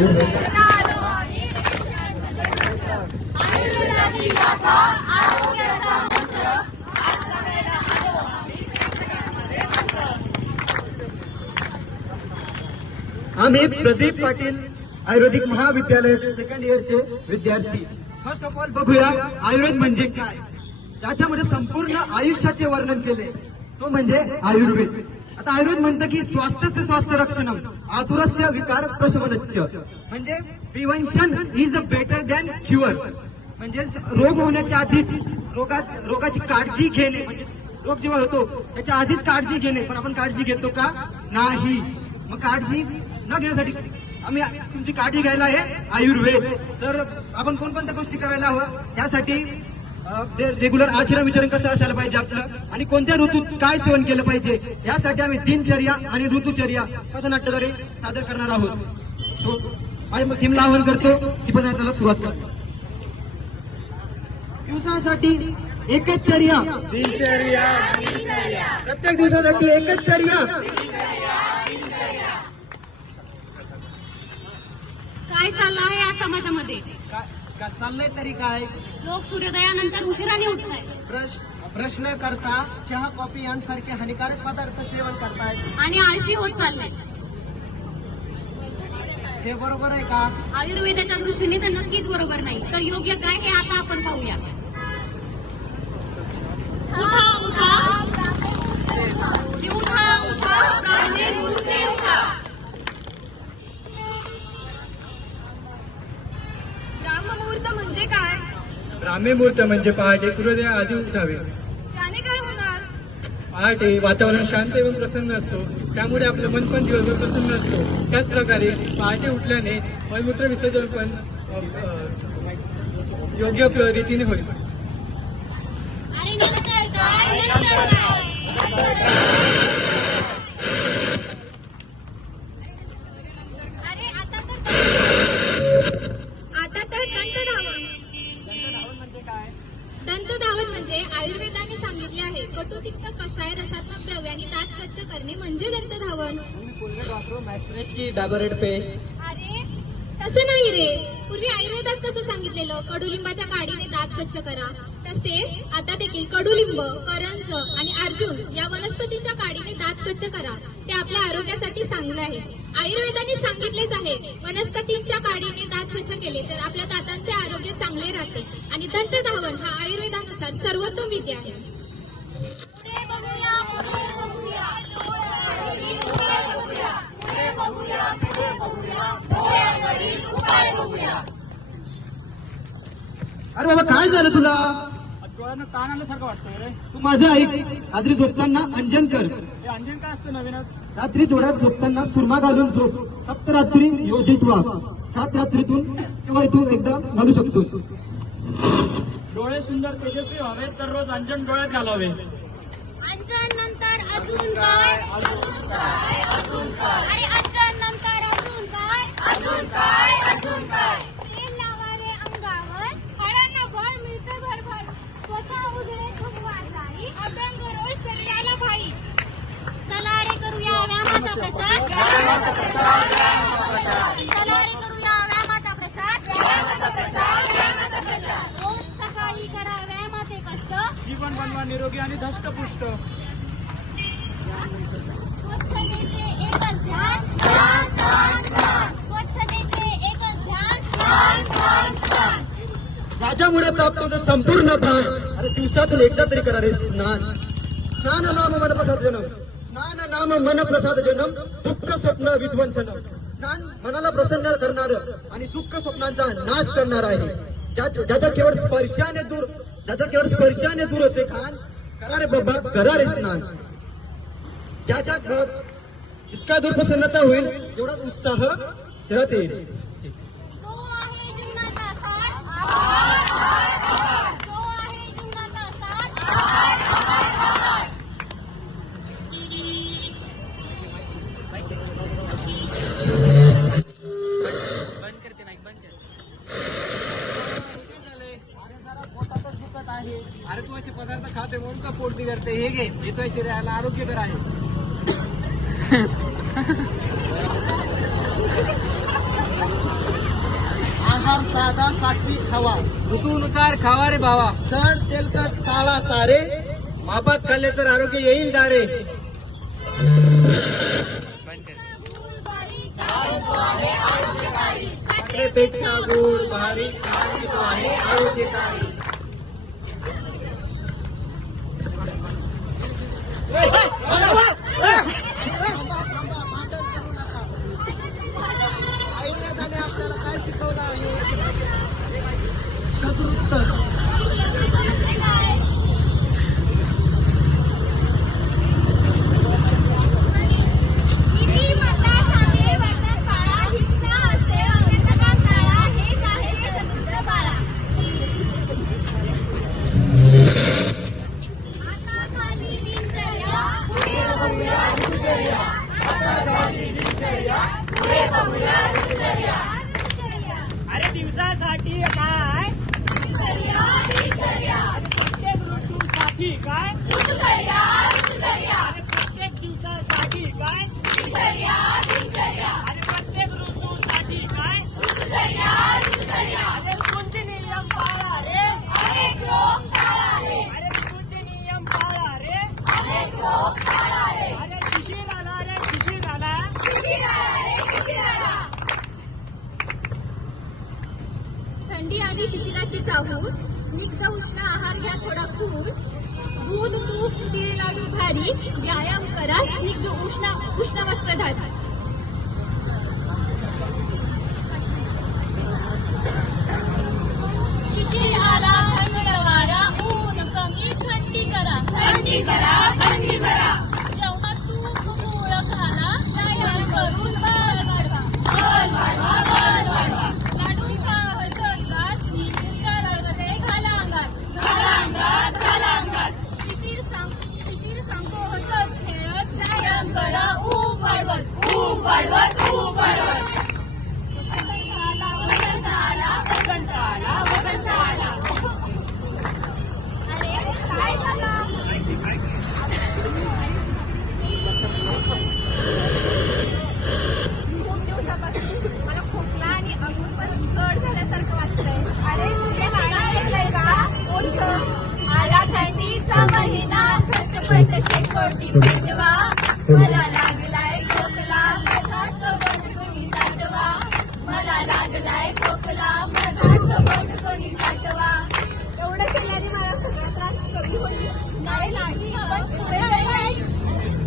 आयुर्वेद. आम्ही प्रदीप पाटील आयुर्वेदिक महाविद्यालयाचे सेकंड इयरचे विद्यार्थी. फर्स्ट ऑफ ऑल बघूया आयुर्वेद म्हणजे काय. त्याच्यामध्ये संपूर्ण आयुष्याचे वर्णन केले, तो म्हणजे आयुर्वेद. आता आयुर्वेद म्हणतं की स्वास्थ्य स्वास्थ्य रक्षणम आतुरस्य विकार प्रशमनच्च, म्हणजे prevention is better than cure. म्हणजे रोग होण्याच्या आधीच रोगाची काळजी घेणे, म्हणजे रोग जेव्हा होतो त्याच्या आधीच काळजी घेणे. पण आपण काळजी घेतो का? नाही. मग काळजी न घेण्यासाठी आम्ही तुमची काळजी घ्यायला आहे आयुर्वेद. तर आपण कोणकोणत्या गोष्टी करायला हवं, त्यासाठी रेग्युलर आचरण विचरण कसं असायला पाहिजे आपलं, आणि कोणत्या ऋतूत काय सेवन केलं पाहिजे, यासाठी आम्ही दिनचर्या आणि ऋतुचर्या पथनाट्याद्वारे सादर करणार आहोत. सो माझ्या टीमला आवाहन करतो की पथनाट्याला सुरुवात करतो. दिवसासाठी एकच चर्या, प्रत्येक दिवसासाठी एकच चर्या. काय चाललं आहे या समाजामध्ये? काय चाललंय तरी काय? लोक सूर्योदयानंतर उशिराने उठताय, प्रश्न करता चहा कॉफी यांसारखे हानिकारक पदार्थ सेवन करतायत आणि आळशी होत चालले. हे बरोबर आहे का? आयुर्वेदाच्या दृष्टीने तर नक्कीच बरोबर नाही. तर योग्य काय हे आता आपण पाहूया. उठा उठा उठा उठा ब्राह्मणे मुहूर्ते उठा. ब्राह्ममुहूर्त म्हणजे काय? ब्राह्मी मुहूर्त म्हणजे पहाटे सूर्योदया आधी उठावे. त्याने काय होणार? पहाटे वातावरण शांत एवं प्रसन्न असतो, त्यामुळे आपलं मन पण दिवसभर प्रसन्न असतो. त्याच प्रकारे पहाटे उठल्याने मलमूत्र विसर्जन पण योग्य रीतीने होईल. अरे नंतर काय? अरे आता तर दंतधावन म्हणजे आयुर्वेदाने सांगितले आहे कटुतिक्त कषाय रसात्मक द्रव्यांनी दात स्वच्छ करणे म्हणजे दंतधावन. अरे तसं नाही रे. पूर्वी आयुर्वेदात कसं सांगितलेलं, कडुलिंबाच्या काडीने दात स्वच्छ करा, तसे आता देखील कडुलिंब, करंज आणि अर्जुन या वनस्पतीच्या काडीने दात स्वच्छ करा. ते आपल्या आरोग्यासाठी चांगले आहे. आयुर्वेदाने सांगितलेच आहे वनस्पतींच्या काडीने दात स्वच्छ केले तर आपल्या दातांचे आरोग्य चांगले राहते. आणि दंतधावन हा आयुर्वेदानुसार सर्वोत्तम विद्या आहे. अरे बाबा काय झालं तुला? डोळ्यांना ताण आल्यासारखं वाटतंय रे. तू माझं ऐक. रात्री झोपताना अंजन कर. हे अंजन काय असतं नवीनच? रात्री डोळ्यात झोपताना सुरमा घालून झोप. सप्तरात्री योजित व्हा. 7 रात्रीतून केव्हा तू एकदा घालू शकतोस. डोळे सुंदर तेजस्वी व्हावे तर रोज अंजन डोळ्यात घालावे. अंजन नंतर अजून काय? अरे अंजन नंतर अजून काय? अजून काय? तेल लावावे अंगावर, हाडांना बळ मिळते भरभर, त्वचा उजळे झुकवा जाई, अभ्यंग रोज शरीराला भाई. चला रे करूया व्यायामाचा प्रचार. चला रे करूया व्यायामाचा प्रचार. रोज सकाळी करा व्यायामाचे कष्ट, जीवन बनवा निरोगी आणि धष्टपुष्ट. स्वच्छतेचे एकच ध्यान. स्वच्छतेचे एकच ध्यान. ज्याच्यामुळे प्राप्त होतं संपूर्ण भान. अरे दिवसातून एकदा तरी करा रे स्नान. स्नान नाम मन प्रसाद जनम. स्नान नाम मन प्रसाद जनम. दुःख स्वप्न विध्वंसनम. स्नान मनाला प्रसन्न करणार आणि दुःख स्वप्नांचा नाश करणार आहे. ज्याच्या केवळ स्पर्शाने दूर होते खान. करा रे बाबा करा रे स्नान. ज्याच्या इतका दूर प्रसन्नता होईल तेवढा उत्साह शरीरात येईल. तो आहे जीवनाचा सार. तो आहे जीवनाचा सार. अरे तू असे पदार्थ खाते म्हणून का पोट बिघडते. हे घे, हे तुझ्या शरीराला आरोग्यकर आहे. ऋतूनुसार साधा सात्विक हवा. ऋतूनुसार खावा रे भावा. चढ तेलकट टाळा सारे. मापात खाल्ले तर आरोग्य येईल दारे. साखरेपेक्षा गोड भारी कारण तो आहे आरोग्यकारी. आयुर्वेदाने आपल्याला काय शिकवलं आहे? सदुत्तर. किती म्हणता चांगले वर्तन पाळा, हिंसा असते अन्याचं काम टाळा, हेच आहे सदसूत्र बाळा. आता खाली दिनचर्या, पुढे बघूया दिनचर्या. आता खाली दिनचर्या, पुढे बघूया दिनचर्या. अरे दिवसासाठी काय दिनचर्या, दिनचर्या. प्रत्येक ऋतूसाठी काय दिनचर्या, दिनचर्या. आणि प्रत्येक दिवसासाठी काय दिनचर्या, दिनचर्या. आणि प्रत्येक ऋतूसाठी काय दिनचर्या, दिनचर्या. अरे कोणते नियम पाळा रे अनेक रोग टाळा रे, अरे कोणते नियम पाळा रे अनेक रोग टाळा रे. अरे शिशीर आला रे शिशीर आला शिशिराला रे, शिशिराला. थंडी आली शिशिराची चाहूल, स्निग्ध उष्ण आहार घ्या थोडा फूल. दूध तूप तीळ लाडू भारी, व्यायाम करा स्निग्ध उष्ण वस्त्रधारी. शिशिर आला थंड वारा, ऊन कमी थंडी करा, थंडी करा, थंडी करा. जेवणात तूप गूळ घाला, व्यायाम करून बळ वाढवा, बळ वाढवा, बळ वाढवा. लाडूंचा हसतगात, उतारा कसे घाला अंगात, घाला अंगात, घाला अंगात. शिशिर सांगतो हसत खेळत, व्यायाम करा ऊब वाढवत, ऊब वाढवत, ऊब वाढवत. वसंत आला, वसंत आला, वसंत आला. अरे काय झालं? खूप दिवसापासून मला खोकला आणि अंग पण जड झाल्यासारखं वाटतंय. अरे तुझे गाणं ऐकलंय का? कोणतं? आला थंडीचा महिना, झटपट शेकोटी पेटवा. मला लागलाय खोकला, मधाचं बंड कोणी साठवा. मला लागलाय खोकला, मधाचं बंड कोणी साठवा. एवढं केल्याने मला सगळा त्रास कमी होईल. नाही पण पुढे जाईल.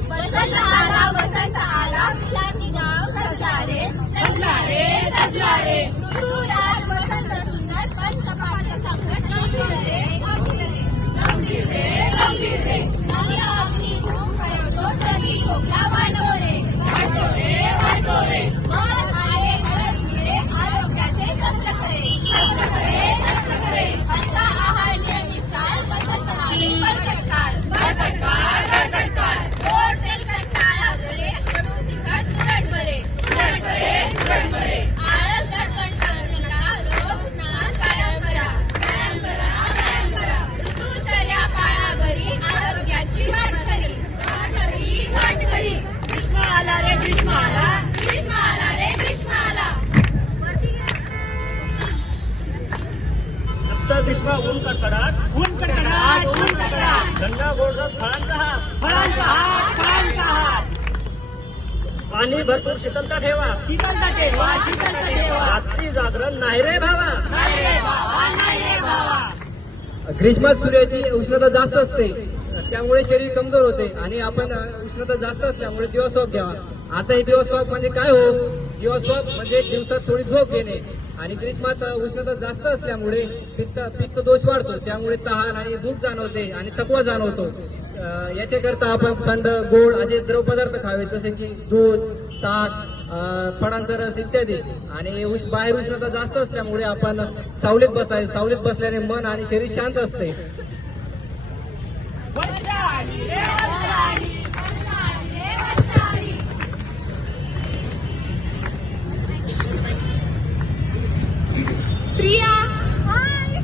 वसंत आला, वसंत आला, फुलांनी गाव सजला रे, सजला रे, सजला रे. ऋतुराज वसंत सुंदर, पण कपाळाचं संकट गंभीर रे, गंभीर रे, गंभीर रे, गंभीर रे. अंग अग्नी धूम करवतो, सर्दी खोकला वाढतो रे, वाढतो रे, वाढतो रे. मग आले हळद मिळे, आरोग्याचे शस्त्र खरे, शस्त्र खरे, शस्त्र खरे. हलका आहार नियमित चाल, वसंत आली बळकट काळ, बळकट काळ, बळकट काळ. गोड तेलकट टाळा बरे, कडू तिखट तुरट बरे, तुरट बरे, तुरट बरे. आळस गडबड करू नका, रोज स्नान व्यायाम करा, व्यायाम करा, व्यायाम करा. ऋतुचर्या पाळा बरी, आरोग्याची वाट खरी, वाट खरी, वाट खरी. ग्रीष्म आला रे ग्रीष्म आला ग्रीष्म आला रे, ग्रीष्म आला. आता ग्रीष्म ऊन कडकडाट ऊन कडकडाट ऊन कडकडाट. थंड गोड रस फळांचा हात फळांचा हात फळांचा हात. पाणी भरपूर शीतलता ठेवा शीतलता ठेवा शीतलता ठेवा. रात्री जागरण नाही रे भावा नाही रे भावा, नाही रे भावा. ग्रीष्मात सूर्याची उष्णता जास्त असते, त्यामुळे शरीर कमजोर होते आणि आपण उष्णता जास्त असल्यामुळे दिवसॉफ घ्यावा. आता हे दिवसॉफ म्हणजे काय हो? दिवसॉफ म्हणजे दिवसात थोडी झोप घेणे. आणि ग्रीष्मात उष्णता जास्त असल्यामुळे पित्त दोष वाढतो, त्यामुळे तहान आणि भूक जाणवते आणि थकवा जाणवतो. याच्याकरता आपण थंड गोड असे द्रव पदार्थ खावे, जसे की दूध, ताक, फळांचा रस इत्यादी. आणि बाहेर उष्णता जास्त असल्यामुळे आपण सावलीत बसावे. सावलीत बसल्याने मन आणि शरीर शांत असते. वर्षा आली रे वर्षा आली. वर्षा आली रे, वर्षा आली. प्रिया, हाय.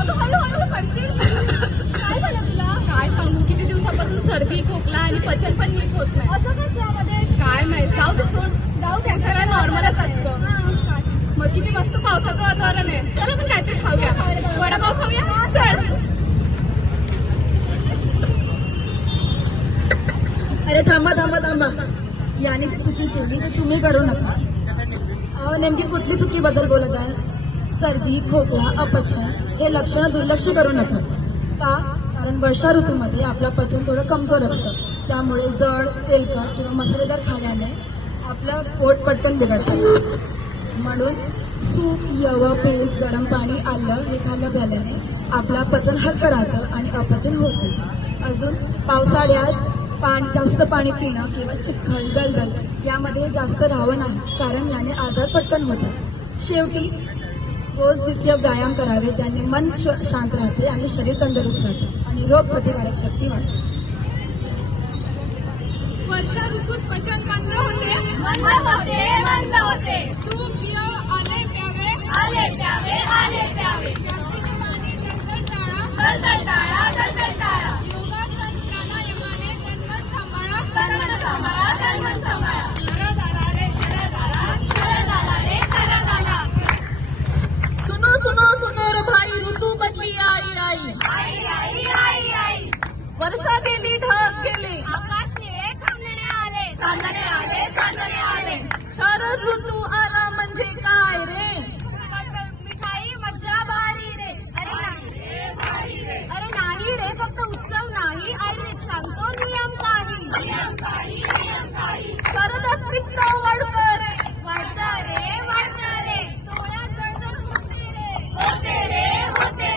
अगं हळू पडशील. काय झालं तुला? काय सांगू, किती दिवसापासून सर्दी खोकला आणि पचन पण नीट होत नाही. असं कसं मध्ये काय माहित. जाऊ दे सोड, जाऊ दे, सगळं नॉर्मलच असतं. मग किती मस्त पावसाचं वातावरण आहे, चला पण काहीतरी खाऊया. वडापाव खाऊया, चल. अरे थांबा थांबा थांबा, याने ती चुकी केली तर तुम्ही करू नका. अहो नेमकी कुठली चुकी बद्दल बोलत आहे? सर्दी, खोकला, अपचन हे लक्षणं दुर्लक्ष करू नका. का? कारण वर्षा ऋतूमध्ये आपलं पचन थोडं कमजोर असतं, त्यामुळे जड, तेलकट किंवा मसालेदार खाण्याने आपलं पोट पटकन बिघडतं. म्हणून सूप, यव, पेज, गरम पाणी, आलं हे खाल्लं प्याल्याने आपलं पचन हलकं राहतं आणि अपचन होत नाही. अजून पावसाळ्यात जास्त पाणी पिणं किंवा चिखल, दलदल यामध्ये जास्त राहावं नाही, कारण याने आजार पटकन होतात. शेवटी रोज नित्य व्यायाम करावे, त्याने मन शांत राहते आणि शरीर तंदुरुस्त राहते आणि रोग प्रतिकारक शक्ती वाढते. वर्षा ऋतूत पचन मंद होते, सूप, यव, आले प्यावे, जास्तीचे पाणी, दलदल टाळा, योगासन, प्राणायामाने तनमन सांभाळा. सुनो रे भाई, ऋतू बदली आई. वर्षा गेली, ढग गेले, आकाश निळे चांदणे आले. शरद ऋतू आला म्हणजे काय रे? मिठाई मज्जा भारी रे. अरे नाही रे, फक्त उत्सव नाही, आयुर्वेद सांगतो नियम काही. शरदात पित्त वाढतं रे. वाढतं रे, डोळ्यात जळजळ होते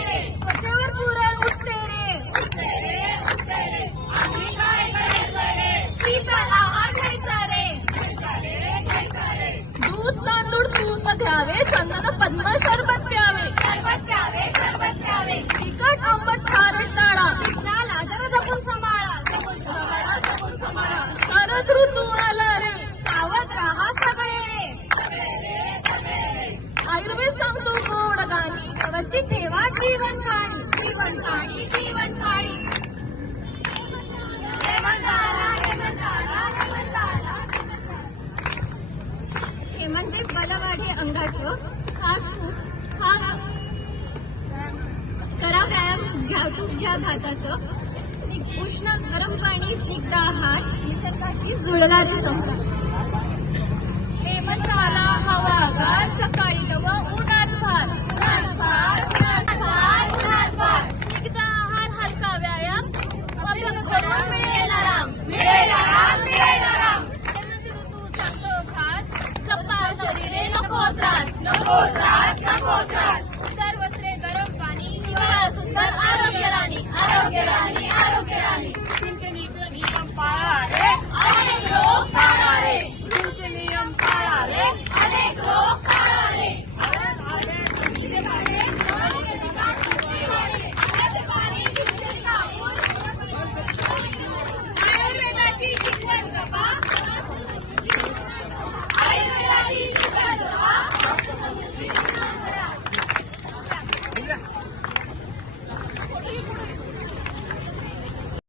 रे, त्वचेवर पुरळ उठते रे. शीतल आहार घ्यायचा रे. दूध, तांदूळ, तूप घ्यावे, चंदन, पद्म, शरबत प्यावे. तिखट, आंबट, खारट टाळा. पित्ताला जरा जपून सांभाळा. शरद ऋतू आला रे, सावध राहा सगळे रे. आयुर्वेद सांगतो गोड गाणी. व्यवस्थित ठेवा जीवन खाणी. हेमंते बलवाढे अंगात, करा व्यायाम, घ्या तूप, घ्या भातात. उष्ण गरम पाणी, स्निग्ध आहार, निसर्गाशी जुळणारे संसार. हेमंताला हवागार, सकाळी नव, उन्हात भार. स्निग्ध आहार, हलका व्यायाम, वापर करून मिळेल आराम. हेमंत ऋतू सांगतो खास, जपा शरीरे नको त्रास. सुंदर वस्त्रे, गरम पाणी, हिवाळा सुंदर, आरोग्य राणी.